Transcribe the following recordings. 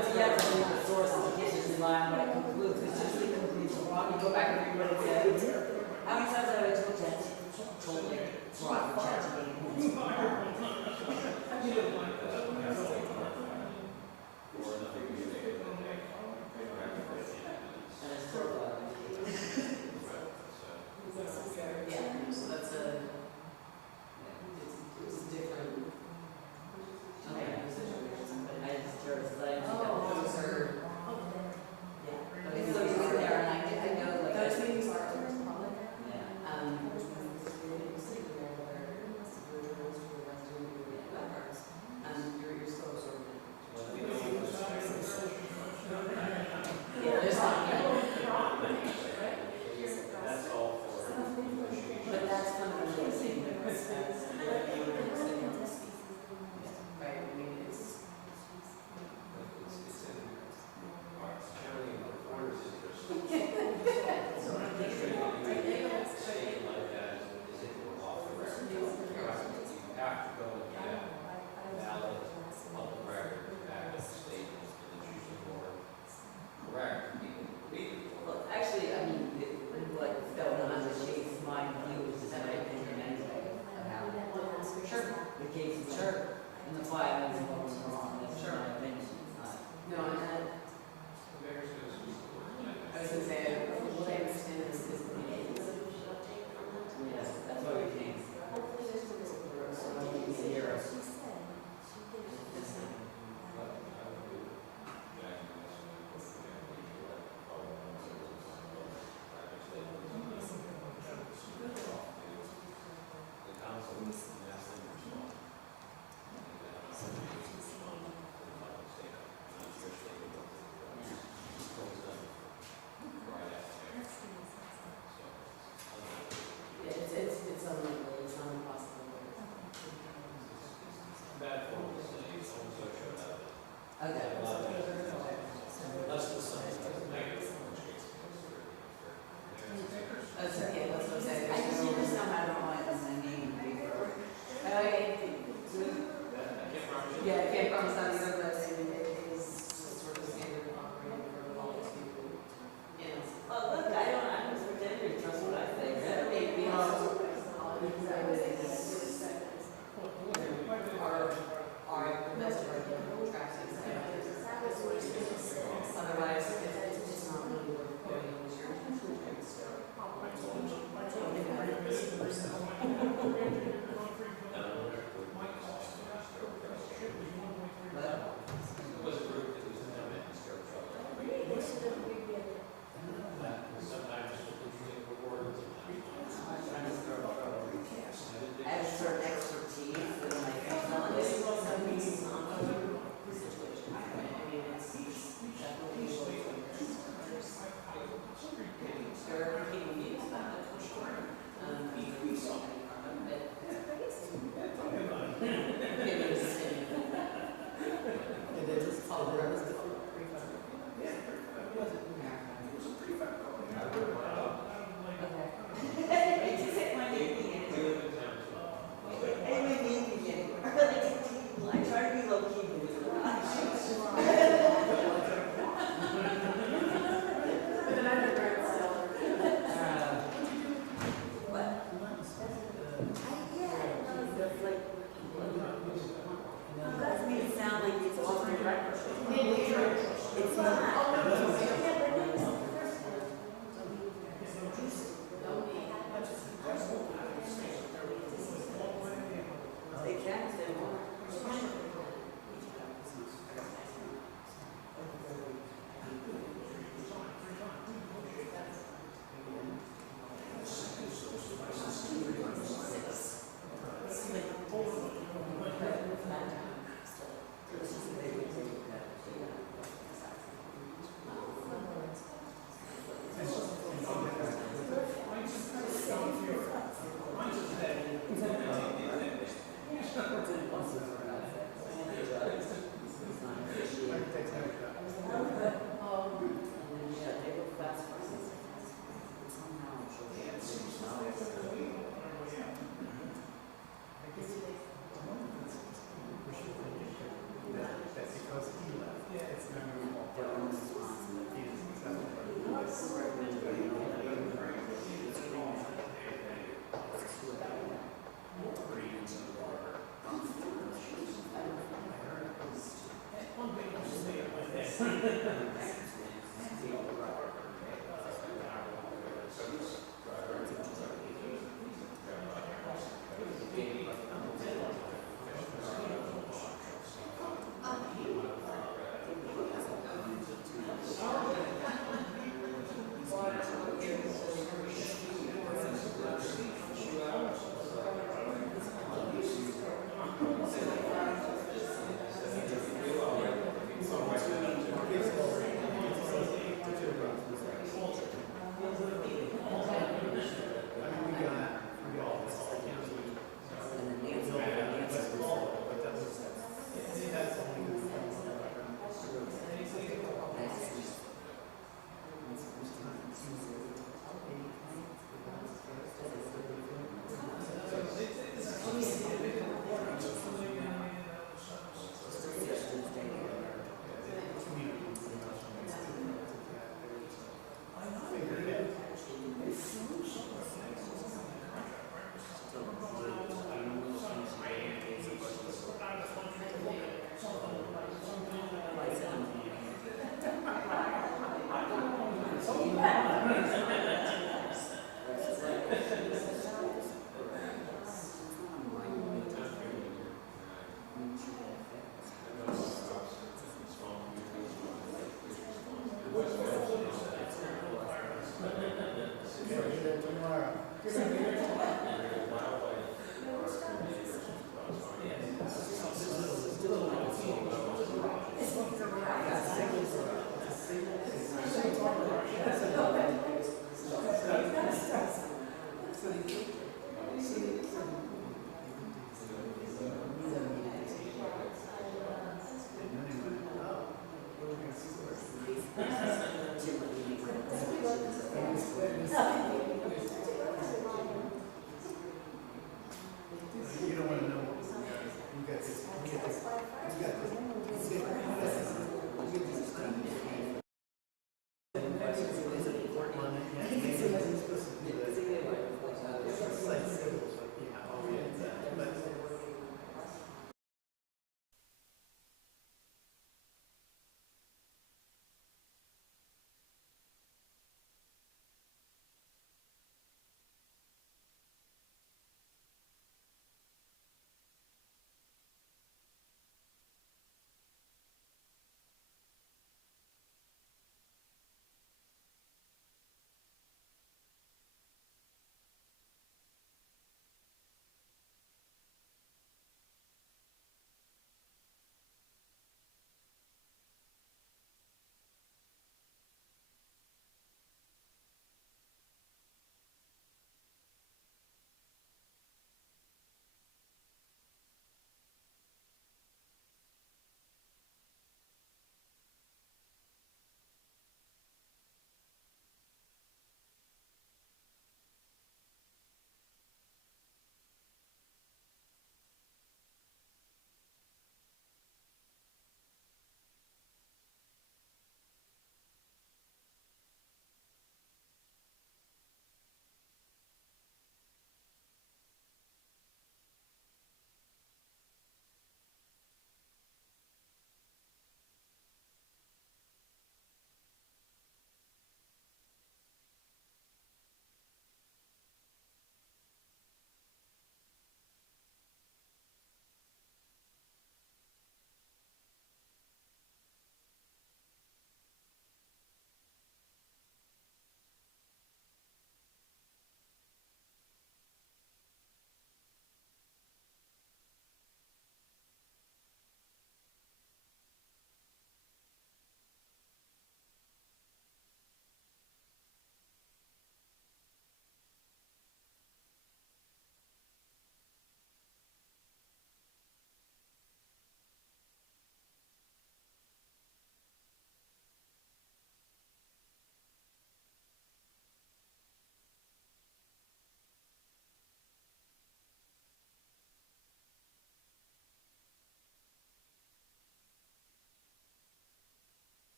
But you have to read the sources, you can't just rely on what it concludes, because usually it concludes wrong, you go back and read what it says. How many times have I told yeah, so that's it's different. Okay, but I just curious, but I think that those are, yeah. Okay, so you were there, and I know like Those meetings are open to the public? yeah. Um,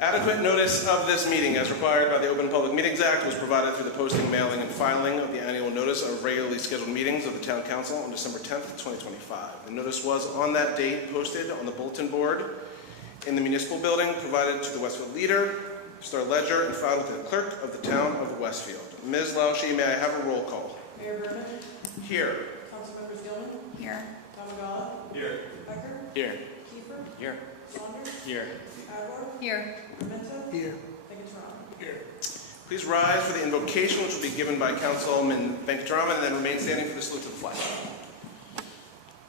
Adequate notice of this meeting, as required by the Open Public Meetings Act, was provided through the posting, mailing, and filing of the annual notice of regularly scheduled meetings of the Town Council on December 10th, 2025. The notice was on that date posted on the bulletin board in the municipal building, provided to the Westfield Leader, Star Ledger, and filed with the Clerk of the Town of Westfield. Ms. Laushi, may I have a roll call? Mayor Vernon. Here. Councilmembers Gilman. Here. Tamagala. Here. Becker. Here. Kiefer. Here. Saunders. Here. Adler. Here. Pimenta. Here. Venkataraman. Here. Please rise for the invocation, which will be given by Councilman Venkataraman, and then remain standing for the salute to the flag.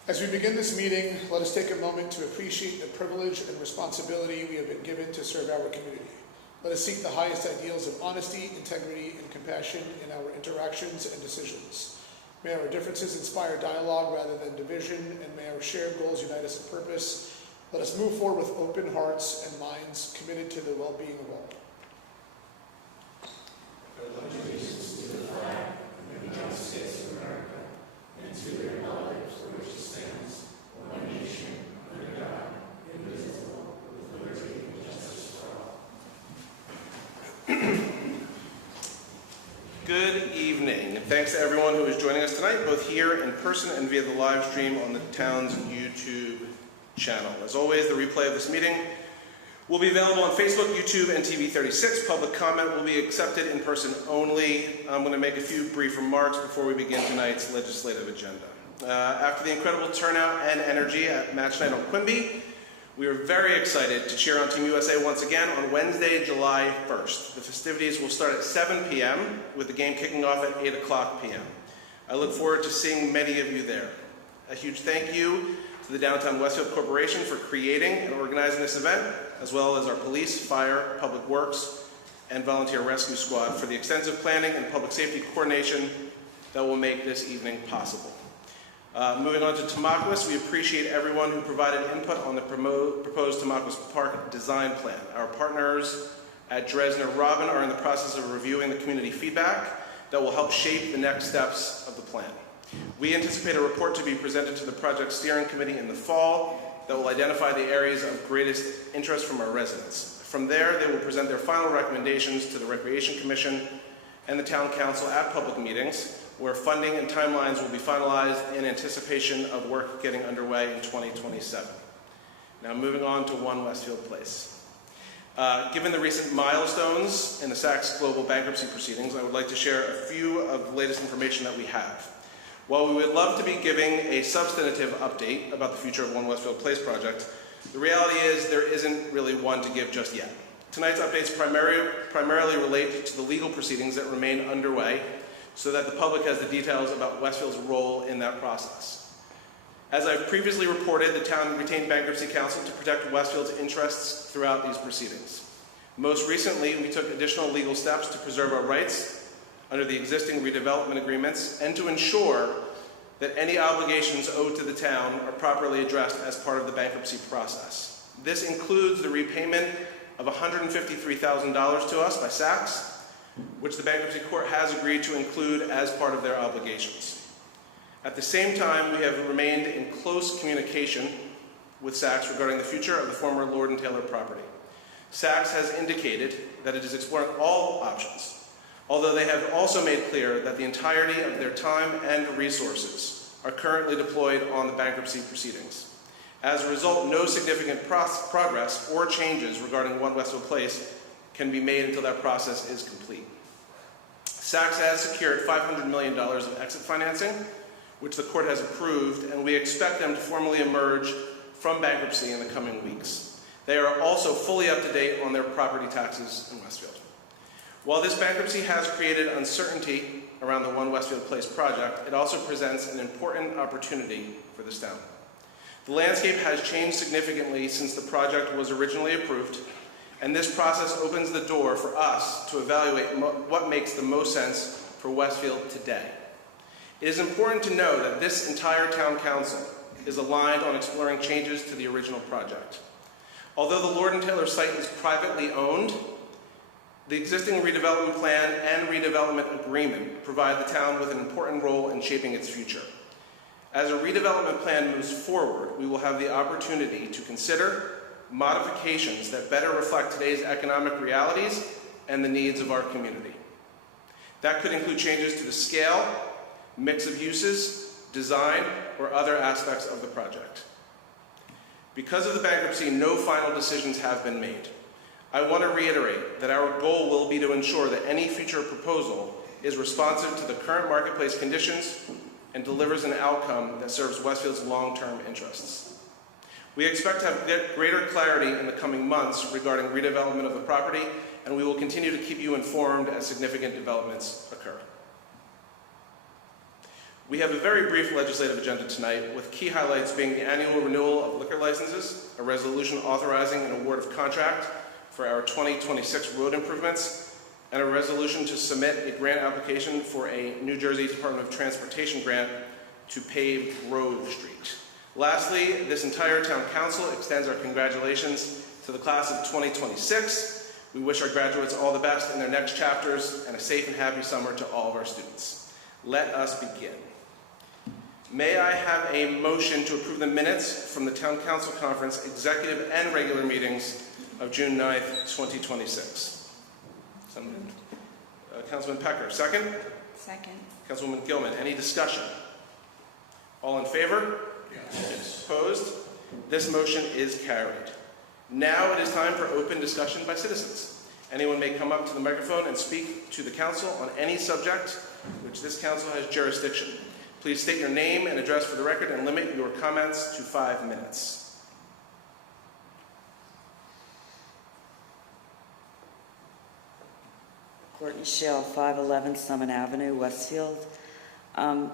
As we begin this meeting, let us take a moment to appreciate the privilege and responsibility we have been given to serve our community. Let us seek the highest ideals of honesty, integrity, and compassion in our interactions and decisions. May our differences inspire dialogue rather than division, and may our shared goals unite us in purpose. Let us move forward with open hearts and minds committed to the well-being of all. Good evening. Thanks to everyone who is joining us tonight, both here in person and via the live stream on the town's YouTube channel. As always, the replay of this meeting will be available on Facebook, YouTube, and TV 36. Public comment will be accepted in person only. I'm going to make a few brief remarks before we begin tonight's legislative agenda. After the incredible turnout and energy at Match Night on Quimby, we are very excited to cheer on Team USA once again on Wednesday, July 1st. The festivities will start at 7 p.m. with the game kicking off at 8 o'clock p.m. I look forward to seeing many of you there. A huge thank you to the Downtown Westfield Corporation for creating and organizing this event, as well as our police, fire, public works, and volunteer rescue squad for the extensive planning and public safety coordination that will make this evening possible. Moving on to Tamaqua, we appreciate everyone who provided input on the proposed Tamaqua Park design plan. Our partners at Dresner Robin are in the process of reviewing the community feedback that will help shape the next steps of the plan. We anticipate a report to be presented to the project steering committee in the fall that will identify the areas of greatest interest from our residents. From there, they will present their final recommendations to the Recreation Commission and the Town Council at public meetings, where funding and timelines will be finalized in anticipation of work getting underway in 2027. Now moving on to 1 Westfield Place. Given the recent milestones in the Saks Global bankruptcy proceedings, I would like to share a few of the latest information that we have. While we would love to be giving a substantive update about the future of 1 Westfield Place project, the reality is there isn't really one to give just yet. Tonight's updates primarily relate to the legal proceedings that remain underway, so that the public has the details about Westfield's role in that process. As I've previously reported, the town retained bankruptcy counsel to protect Westfield's interests throughout these proceedings. Most recently, we took additional legal steps to preserve our rights under the existing redevelopment agreements and to ensure that any obligations owed to the town are properly addressed as part of the bankruptcy process. This includes the repayment of $153,000 to us by Saks, which the bankruptcy court has agreed to include as part of their obligations. At the same time, we have remained in close communication with Saks regarding the future of the former Lord & Taylor property. Saks has indicated that it is exploring all options, although they have also made clear that the entirety of their time and resources are currently deployed on the bankruptcy proceedings. As a result, no significant progress or changes regarding 1 Westfield Place can be made until that process is complete. Saks has secured $500 million of exit financing, which the court has approved, and we expect them to formally emerge from bankruptcy in the coming weeks. They are also fully up to date on their property taxes in Westfield. While this bankruptcy has created uncertainty around the 1 Westfield Place project, it also presents an important opportunity for this town. The landscape has changed significantly since the project was originally approved, and this process opens the door for us to evaluate what makes the most sense for Westfield today. It is important to know that this entire town council is aligned on exploring changes to the original project. Although the Lord & Taylor site is privately owned, the existing redevelopment plan and redevelopment agreement provide the town with an important role in shaping its future. As a redevelopment plan moves forward, we will have the opportunity to consider modifications that better reflect today's economic realities and the needs of our community. That could include changes to the scale, mix of uses, design, or other aspects of the project. Because of the bankruptcy, no final decisions have been made. I want to reiterate that our goal will be to ensure that any future proposal is responsive to the current marketplace conditions and delivers an outcome that serves Westfield's long-term interests. We expect to have greater clarity in the coming months regarding redevelopment of the property, and we will continue to keep you informed as significant developments occur. We have a very brief legislative agenda tonight, with key highlights being the annual renewal of liquor licenses, a resolution authorizing an award of contract for our 2026 road improvements, and a resolution to submit a grant application for a New Jersey Department of Transportation grant to pave Grove Street. Lastly, this entire town council extends our congratulations to the class of 2026. We wish our graduates all the best in their next chapters and a safe and happy summer to all of our students. Let us begin. May I have a motion to approve the minutes from the Town Council Conference executive and regular meetings of June 9th, 2026? Councilman Pecker, second? Second. Councilwoman Gilman, any discussion? All in favor? Yes. Opposed? This motion is carried. Now it is time for open discussion by citizens. Anyone may come up to the microphone and speak to the council on any subject which this council has jurisdiction. Please state your name and address for the record and limit your comments to 5 minutes. Courtney Shell, 511 Summit Avenue, Westfield.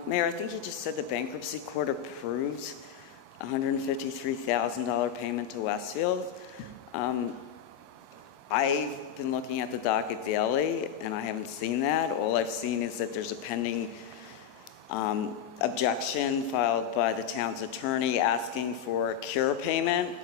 Mayor, I think you just said the bankruptcy court approved a $153,000 payment to Westfield. I've been looking at the docket daily, and I haven't seen that. All I've seen is that there's a pending objection filed by the town's attorney asking for a cure payment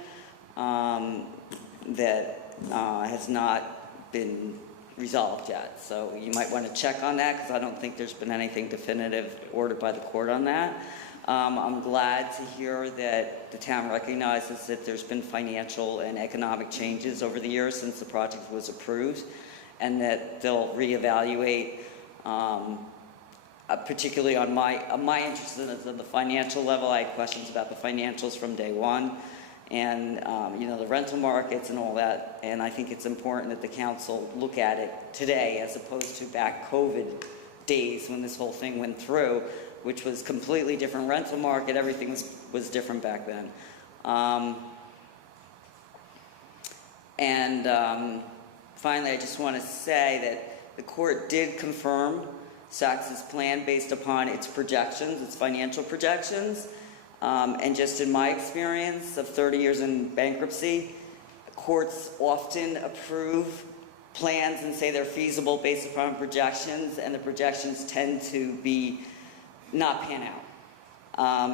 that has not been resolved yet. So you might want to check on that, because I don't think there's been anything definitive ordered by the court on that. I'm glad to hear that the town recognizes that there's been financial and economic changes over the years since the project was approved, and that they'll reevaluate, particularly on my interest in the financial level. I had questions about the financials from day one, and the rental markets and all that. And I think it's important that the council look at it today, as opposed to back COVID days when this whole thing went through, which was completely different rental market. Everything was different back then. Finally, I just want to say that the court did confirm Saks' plan based upon its projections, its financial projections. And just in my experience of 30 years in bankruptcy, courts often approve plans and say they're feasible based upon projections, and the projections tend to be not pan out.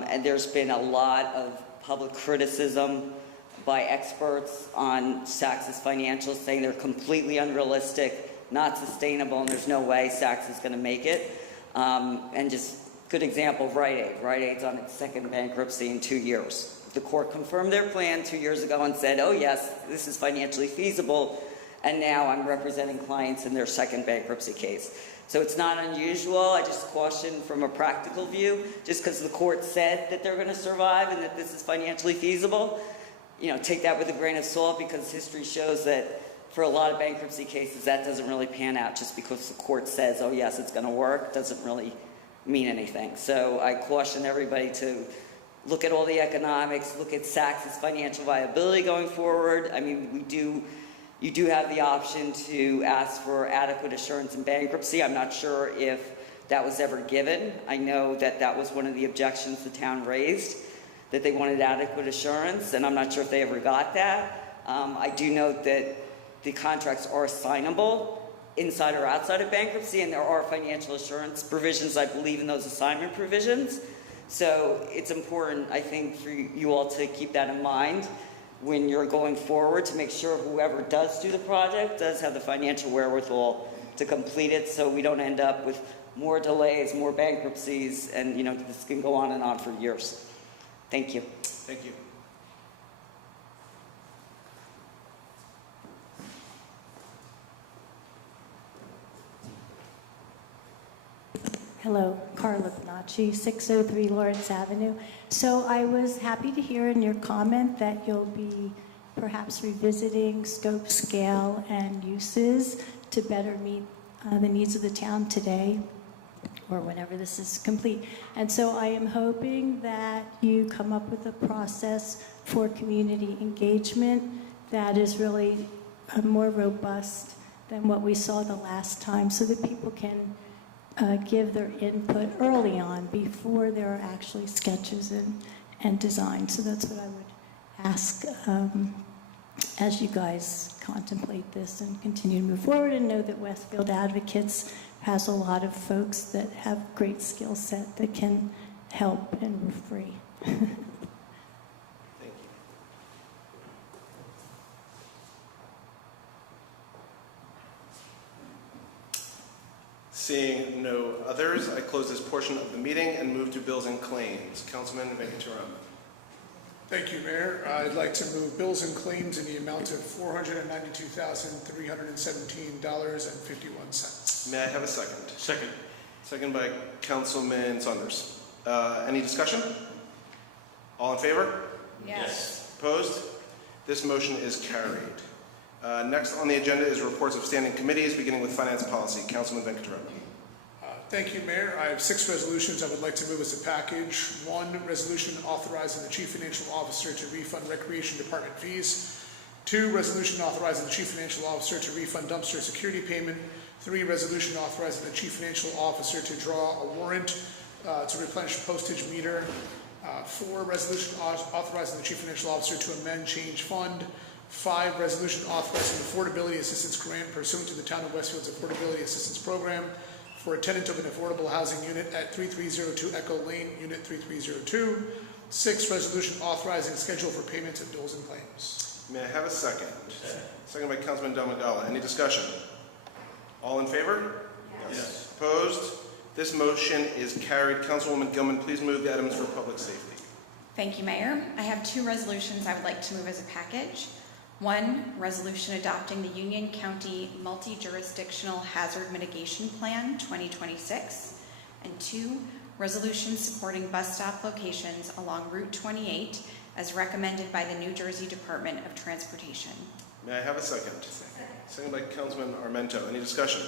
And there's been a lot of public criticism by experts on Saks' financials, saying they're completely unrealistic, not sustainable, and there's no way Saks is going to make it. And just good example, Rite Aid. Rite Aid's on its second bankruptcy in 2 years. The court confirmed their plan 2 years ago and said, oh yes, this is financially feasible, and now I'm representing clients in their second bankruptcy case. So it's not unusual. I just caution from a practical view, just because the court said that they're going to survive and that this is financially feasible, take that with a grain of salt, because history shows that for a lot of bankruptcy cases, that doesn't really pan out. Just because the court says, oh yes, it's going to work, doesn't really mean anything. So I caution everybody to look at all the economics, look at Saks' financial viability going forward. I mean, you do have the option to ask for adequate assurance in bankruptcy. I'm not sure if that was ever given. I know that that was one of the objections the town raised, that they wanted adequate assurance, and I'm not sure if they ever got that. I do note that the contracts are assignable inside or outside of bankruptcy, and there are financial assurance provisions, I believe, in those assignment provisions. So it's important, I think, for you all to keep that in mind when you're going forward, to make sure whoever does do the project does have the financial wherewithal to complete it, so we don't end up with more delays, more bankruptcies, and this can go on and on for years. Thank you. Thank you. Hello, Carla Bonacci, 603 Lawrence Avenue. So I was happy to hear in your comment that you'll be perhaps revisiting scope, scale, and uses to better meet the needs of the town today or whenever this is complete. And so I am hoping that you come up with a process for community engagement that is really more robust than what we saw the last time, so that people can give their input early on before there are actually sketches and designs. So that's what I would ask as you guys contemplate this and continue to move forward, and know that Westfield Advocates has a lot of folks that have great skill set that can help, and we're free. Thank you. Seeing no others, I close this portion of the meeting and move to bills and claims. Councilman Venkataraman. Thank you, Mayor. I'd like to move bills and claims in the amount of $492,317.51. May I have a second? Second. Second by Councilman Saunders. Any discussion? All in favor? Yes. Opposed? This motion is carried. Next on the agenda is reports of standing committees, beginning with Finance Policy. Councilman Venkataraman. Thank you, Mayor. I have 6 resolutions I would like to move as a package. 1, resolution authorizing the Chief Financial Officer to refund Recreation Department fees. 2, resolution authorizing the Chief Financial Officer to refund dumpster security payment. 3, resolution authorizing the Chief Financial Officer to draw a warrant to replenish postage meter. 4, resolution authorizing the Chief Financial Officer to amend change fund. 5, resolution authorizing affordability assistance grant pursuant to the Town of Westfield's Affordability Assistance Program for a tenant of an affordable housing unit at 3302 Echo Lane, Unit 3302. 6, resolution authorizing schedule for payments of bills and claims. May I have a second? Second by Councilman Domagala. Any discussion? All in favor? Yes. Opposed? This motion is carried. Councilwoman Gilman, please move the items for public safety. Thank you, Mayor. I have 2 resolutions I would like to move as a package. 1, resolution adopting the Union County Multi-Jurisdictional Hazard Mitigation Plan 2026. And 2, resolution supporting bus stop locations along Route 28 as recommended by the New Jersey Department of Transportation. May I have a second? Second by Councilman Armento. Any discussion?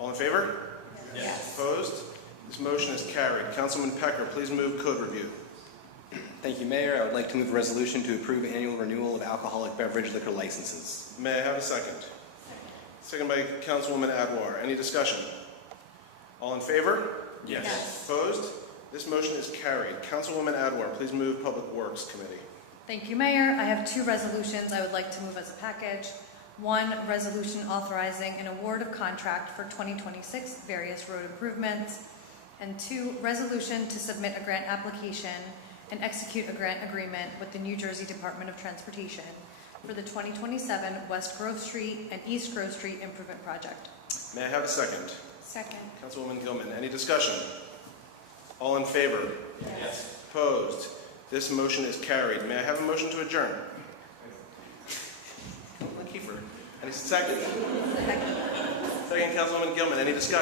All in favor? Yes. Opposed? This motion is carried. Councilman Pecker, please move code review. Thank you, Mayor. I would like to move a resolution to approve annual renewal of alcoholic beverage liquor licenses. May I have a second? Second by Councilwoman Adwar. Any discussion? All in favor? Yes. Opposed? This motion is carried. Councilwoman Adwar, please move Public Works Committee. Thank you, Mayor. I have 2 resolutions I would like to move as a package. 1, resolution authorizing an award of contract for 2026 various road improvements. And 2, resolution to submit a grant application and execute a grant agreement with the New Jersey Department of Transportation for the 2027 West Grove Street and East Grove Street Improvement Project. May I have a second? Second. Councilwoman Gilman, any discussion? All in favor? Yes. Opposed? This motion is carried. May I have a motion to adjourn? Kiefer. Any second? Second, Councilwoman Gilman, any discussion?